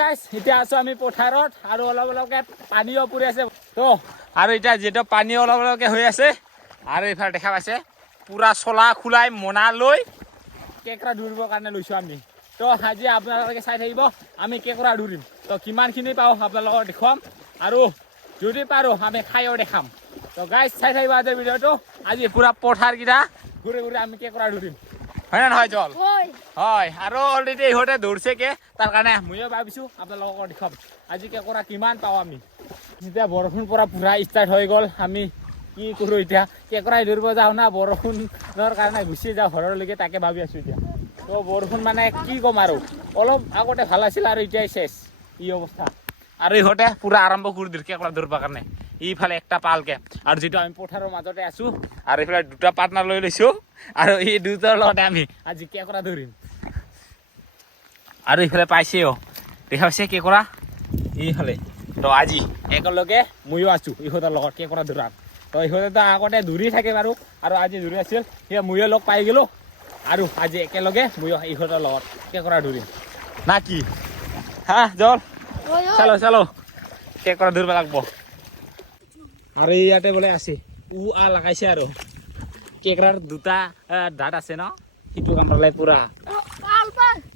guys এতিয়া আছো আমি পথাৰত আৰু অলপ অলপকে পানীও পৰি আছে তো আৰু এতিয়া যেটো পানী অলপ অলপকে হৈ আছে আৰু ইফালে দেখা পাইছে পুৰা চলা খুলাই মনা লৈ কেকৰা ধৰিবৰ কাৰণে লৈছো আমি তো আজি আপোনালোকে চাই থাকিব আমি কেকৰা ধৰিম তো কিমানখিনি পাও আপোনালোকক দেখুৱাম আৰু যদি পাৰো আমি খাইও দেখাম তো গাইস চাই থাকিব আজিৰ ভিডিঅটো আজি পুৰা পথাৰ কিটা ঘুৰে ঘুৰে আমি কেকৰা ধৰিম হয় না নহয় জল হয় আৰু অলৰেডি ইহঁতে দৌৰছে কে তাৰ কাৰণে মইও ভাবিছো আপোনালোকক দেখাম আজি কেকৰা কিমান পাও আমি এতিয়া বৰষুণ পৰা পুৰা ষ্টাৰ্ট হৈ গ'ল আমি কি কৰো এতিয়া কেকৰা ধৰিব যাওঁ না বৰষুণৰ কাৰণে গুচি যাওঁ ঘৰলৈকে তাকে ভাবি আছো এতিয়া তো বৰষুণ মানে কি কম আৰু অলপ আগতে ভাল আছিল আৰু এতিয়াই শেষ এই অৱস্থা আৰু ইহঁতে পুৰা আৰম্ভ কৰি দিল কেকৰা ধৰিবৰ কাৰণে ইফালে একটা পালকে আৰু যেটো আমি পথাৰৰ মাজতে আছো আৰু ইফালে দুটা পাৰ্টনাৰ লৈ লৈছো আৰু এই দুটাৰ লগতে আমি আজি কেকৰা ধৰিম আৰু ইফালে পাইছেও দেখা পাইছে কেকৰা এইফালে তো আজি একেলগে মইও আছো ইহঁতৰ লগত কেকৰা ধৰাত তো ইহঁতে তো আগতে ধৰি থাকে বাৰু আৰু আজি ধৰি আছিল সেই মইও লগ পাই গেলো আৰু আজি একেলগে মইও ইহঁতৰ লগত কেকৰা ধৰিম না কি হা জল চলো চলো কেকৰা ধৰিব লাগব আৰু ইয়াতে বোলে আছে আ লাগাইছে আৰু কেকৰাৰ দুটা দাঁত আছে ন সিটো কামড়ালে পুৰা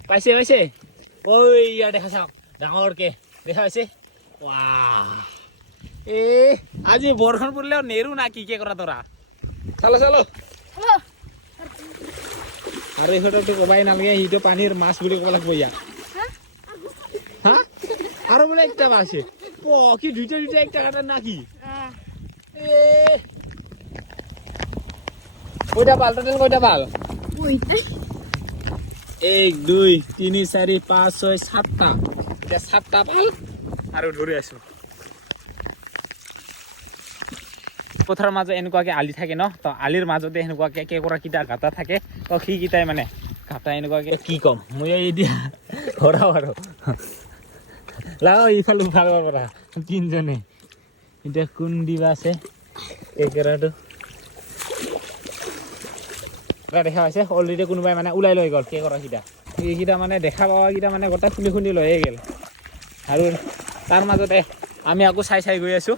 পাইছে পাইছে ওই ইয়াত দেখা চাওক ডাঙৰকে দেখা পাইছে এ আজি বৰষুণ পৰিলেও নেৰু না কি কেকৰা ধৰা চলো চলো আৰু ইহঁতকতো কবাই নালাগে সিটো পানীৰ মাছ বুলি ক'ব লাগিব ইয়াক হা আৰু বোলে একটা আছে কি দুইটা দুইটা একটা কাটার নাকি কয়টা পাল টোটাল কয়টা পাল 1 2 3 4 5 6 7টা এটা 7টা পাল আৰু ধৰি আছো পথাৰৰ মাজত এনেকুৱাকে আলি থাকে ন তো আলিৰ মাজতে এনেকুৱাকে কেকৰা কিটা গাটা থাকে তো সি কিটাই মানে গাটা এনেকুৱাকে কি কম মই এতিয়া ধৰা আৰু লাও ইফালে ভাগব পৰা তিনজনে এটা কোন দিবা আছে কেকৰাটো দেখা পাইছে অলৰেডি কোনোবাই মানে ওলাই লৈ গ'ল কেকৰা কিটা এইকেইটা মানে দেখা পাৱা কিটা মানে গোটা খুন্দি খুন্দি লৈয়ে গেল আৰু তাৰ মাজতে আমি আকৌ চাই চাই গৈ আছো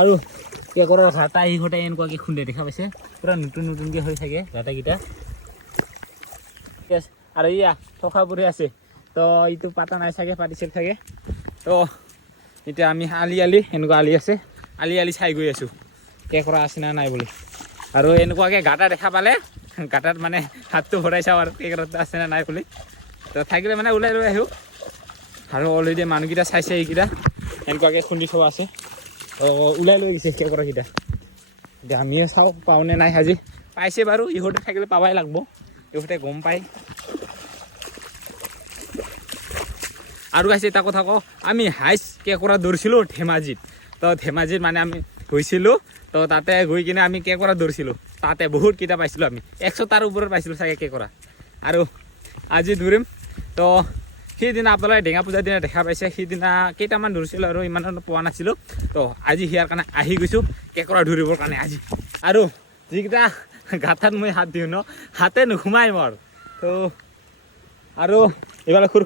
আৰু কেকৰাৰ ঘাটা ইহঁতে এনেকুৱাকে খুন্দে দেখা পাইছে পুৰা নতুন নতুনকে হৈ থাকে ঘাটাকেইটা আৰু ইয়া থকা পৰি আছে তো এইটো পাতা নাই চাগে পাতিছিল থাকে তো এতিয়া আমি আলি আলি এনেকুৱা আলি আছে আলি আলি চাই গৈ আছো কেকৰা আছে না নাই বুলি আৰু এনেকুৱাকে গাটা দেখা পালে গাটাত মানে হাতটো ভৰাই চাওঁ আৰু কেকৰাটো আছে না নাই বুলি তো থাকিলে মানে ওলাই লৈ আহো আৰু অলৰেডি মানুহকেইটা চাইছে এইকেইটা এনেকুৱাকে খুন্দি থোৱা আছে ওলাই লৈ গৈছে কেকৰাকেইটা এতিয়া আমিয়ে চাওঁ পাওঁনে নাই আজি পাইছে বাৰু ইহঁতে থাকিলে পাবাই লাগব ইহঁতে গম পায় আৰু গাইছে এটা কথা কওঁ আমি হাইচ কেকৰা ধৰিছিলোঁ ধেমাজিত তো ধেমাজিত মানে আমি গৈছিলোঁ তো তাতে গৈ কিনে আমি কেকৰা ধৰিছিলোঁ তাতে বহুত কেইটা পাইছিলোঁ আমি 100টাৰ ওপৰত পাইছিলোঁ চাগে কেকৰা আৰু আজি ধৰিম তো সেইদিনা আপোনালোকে ডেঙা পূজাৰ দিনা দেখা পাইছে সেইদিনা কেইটামান ধৰিছিলোঁ আৰু ইমান পোৱা নাছিলোঁ তো আজি সিয়াৰ কাৰণে আহি গৈছোঁ কেকৰা ধৰিবৰ কাৰণে আজি আৰু যিকেইটা গাঁথাত মই হাত দিওঁ ন হাতে নোসোমাই মোৰ তো আৰু এইফালে সৰু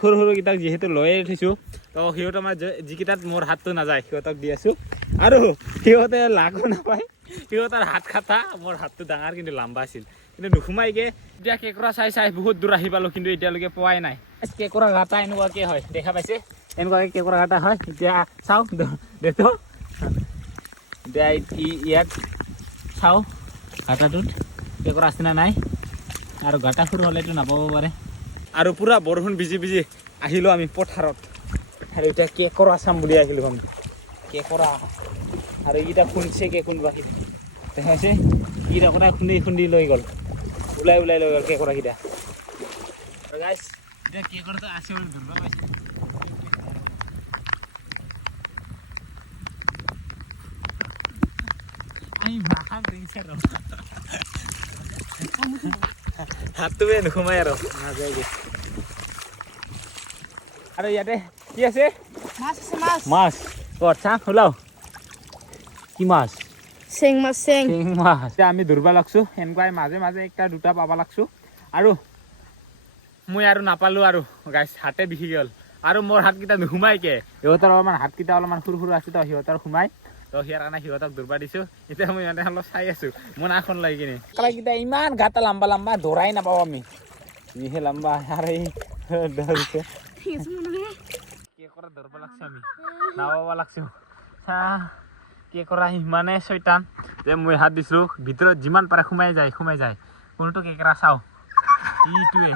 সৰুকেইটাক যিহেতু লৈয়ে থৈছোঁ তো সিহঁতৰ মানে যিকেইটাত মোৰ হাতটো নাযায় সিহঁতক দি আছোঁ আৰু সিহঁতে লাগো নাপায় সিহঁতৰ হাত খাটা মোৰ হাতটো ডাঙৰ কিন্তু লাম্বা আছিল কিন্তু নোসোমাইগে এতিয়া কেকৰা চাই চাই বহুত দূৰ আহি পালোঁ কিন্তু এতিয়ালৈকে পোৱাই নাই কেকৰা গাটা এনেকুৱাকে হয় দেখা পাইছে এনেকুৱাকে কেকৰা গাটা হয় এতিয়া চাওঁ দেতো এতিয়া ইয়াত চাওঁ গাটাটোত কেকৰা আছে না নাই আৰু গাটা সৰু হ'লেতো নাপাব পাৰে আৰু পুৰা বৰষুণ ভিজি ভিজি আহিলোঁ আমি পথাৰত আৰু এতিয়া কেকৰা চাম বুলি আহিলোঁ আমি কেকৰা আৰু এইকেইটা খুন্দিছে কোনোবা দেখা পাইছে এইকেইটা কথা খুন্দি খুন্দি লৈ গ'ল ওলাই ওলাই লৈ গ'ল কেকৰাকেইটা গাইছ এতিয়া কেকৰাটো আছে বুলি ধৰিব পাইছে আমি ভাষা দিছে আৰু হাতটো নোসোমাই আৰু নাযায়গৈ আৰু ইয়াতে কি আছে মাছ ক'ত চাহ ওলাও কি মাছ চেং মাছ চেং মাছ আমি ধৰিব লাগছো এনেকুৱাই মাজে মাজে একটা দুটা পাব লাগছো আৰু মই আৰু নাপালোঁ আৰু গাইছ হাতে বিষি গ'ল আৰু মোৰ হাতকেইটা নুসুমাইকে সিহঁতৰ অলপমান হাতকেইটা অলপমান সৰু সৰু আছে তো সিহঁতৰ সোমাই তো সিয়াৰ কাৰণে সিহঁতক দৌৰবা দিছোঁ এতিয়া মই ইহঁতে অলপ চাই আছোঁ মোনাখন লৈ কিনে কালাকেইটা ইমান গাটা লম্বা লম্বা দৌৰাই নাপাওঁ আমি যিহে লম্বা আৰু এই দৌৰিছে কি কৰা দৌৰব লাগছে আমি নাপাব লাগছোঁ কি কৰা ইমানে চৈতান যে মই হাত দিছিলোঁ ভিতৰত যিমান পাৰে সোমাই যায় কোনোটো কেকেৰা চাওঁ ইটোৱে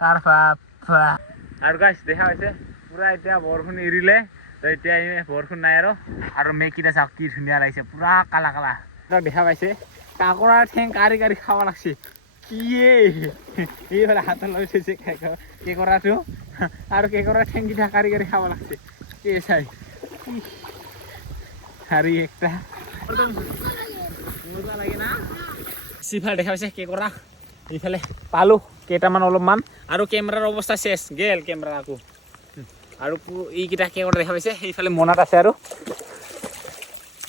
তাৰ আৰু গাইছ দেখা হৈছে পুৰা এতিয়া বৰষুণ এৰিলে তো এতিয়া বৰষুণ নাই আৰু মেঘকেইটা চাওক কি ধুনীয়া লাগিছে পুৰা কালা কালা দেখা পাইছে কাকৰা ঠেং কাঢ়ি কাঢ়ি খাব লাগছে কি এইফালে হাতত লৈ থৈছে কেকৰাটো আৰু কেকৰা ঠেংকেইটা কাঢ়ি কাঢ়ি খাব লাগছে কি চাই আৰু একটা মজা লাগে না সিফালে দেখা পাইছে কেকৰা এইফালে পালোঁ কেইটামান অলপমান আৰু কেমেৰাৰ অৱস্থা চেছ গেল কেমেৰা আকৌ আৰু এইকেইটা কেকৰা দেখা পাইছে সেইফালে মনাত আছে আৰু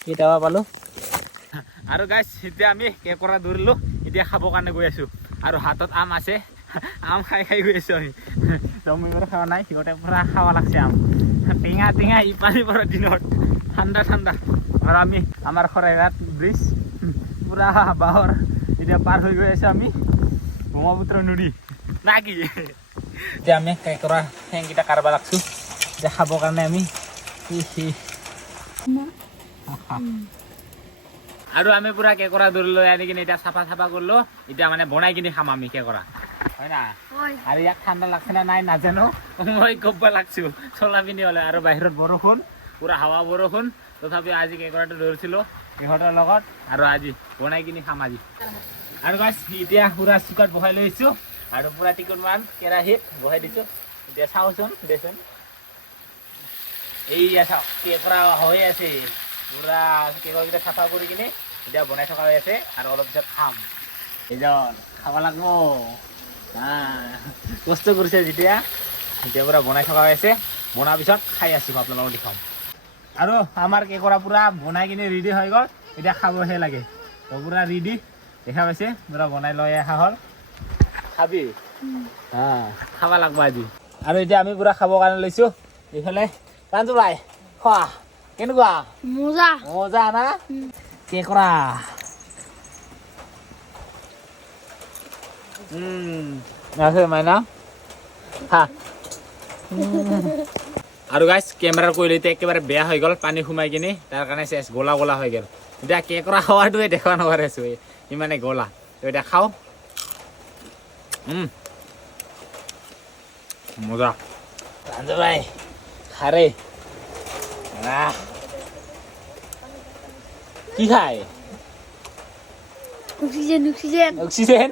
কেইটাবা পালোঁ আৰু গাইছ এতিয়া আমি কেকৰা ধৰিলোঁ এতিয়া খাবৰ কাৰণে গৈ আছোঁ আৰু হাতত আম আছে আম খাই খাই গৈ আছোঁ আমি মই বাৰু খোৱা নাই সিহঁতে পুৰা খাব লাগছে আম টেঙা ইপানী পৰা দিনত ঠাণ্ডা আৰু আমি আমাৰ শৰাইঘাট ব্ৰিজ পুৰা বাঁহৰ এতিয়া পাৰ হৈ গৈ আছোঁ আমি ব্ৰহ্মপুত্ৰ নদী না কি এতিয়া আমি কেকৰা ঠেংকেইটা কাঢ়িব লাগছোঁ এতিয়া খাবৰ কাৰণে আমি আৰু আমি পুৰা কেকৰা ধৰি লৈ আনি কিনে এতিয়া চাফা কৰিলোঁ এতিয়া মানে বনাই কিনে খাম আমি কেকৰা হয় না আৰু ইয়াক ঠাণ্ডা লাগছে না নাই নাজানো মই ক'ব লাগছোঁ চলা পিনি হ'লে আৰু বাহিৰত বৰষুণ পুৰা হাৱা বৰষুণ তথাপি আজি কেকৰাটো ধৰিছিলোঁ সিহঁতৰ লগত আৰু আজি বনাই কিনি খাম আজি আৰু গাইছ এতিয়া পুৰা চিকট বহাই লৈ আহিছোঁ আৰু পুৰা টিকটমান কেৰাহীত বহাই দিছোঁ এতিয়া চাওঁচোন দেচোন এইয়া চাওক কেকৰা হৈ আছে পুৰা কেকৰাকেইটা চাফা কৰি কিনে এতিয়া বনাই থকা হৈ আছে আৰু অলপ পিছত খাম এইজন খাব লাগিব কষ্ট কৰিছে যেতিয়া এতিয়া পুৰা বনাই থকা হৈ আছে বনোৱাৰ পিছত খাই আছোঁ আপোনালোকক দেখাম আৰু আমাৰ কেকৰা পুৰা বনাই কিনে ৰেডি হৈ গ'ল এতিয়া খাবহে লাগে তো পুৰা ৰেডি দেখা পাইছে পুৰা বনাই লৈ অহা হ'ল খাবি খাব লাগিব আজি আৰু এতিয়া আমি পুৰা খাবৰ কাৰণে লৈছোঁ এইফালে প্ৰাঞ্জল ভাই খোৱা কেনেকুৱা মজা না কেকৰা আছে মাইনা হা আৰু গাইছ কেমেৰাৰ কৈলিতে একেবাৰে বেয়া হৈ গ'ল পানী সোমাই কিনে তাৰ কাৰণে চেছ গোলা হৈ গ'ল এতিয়া কেকৰা খোৱাটোৱে দেখা নকৰে আছোঁ ইমানে গোলা তো এতিয়া খাওঁ মজা প্ৰাঞ্জল ভাই খাৰে কি খায় অক্সিজেন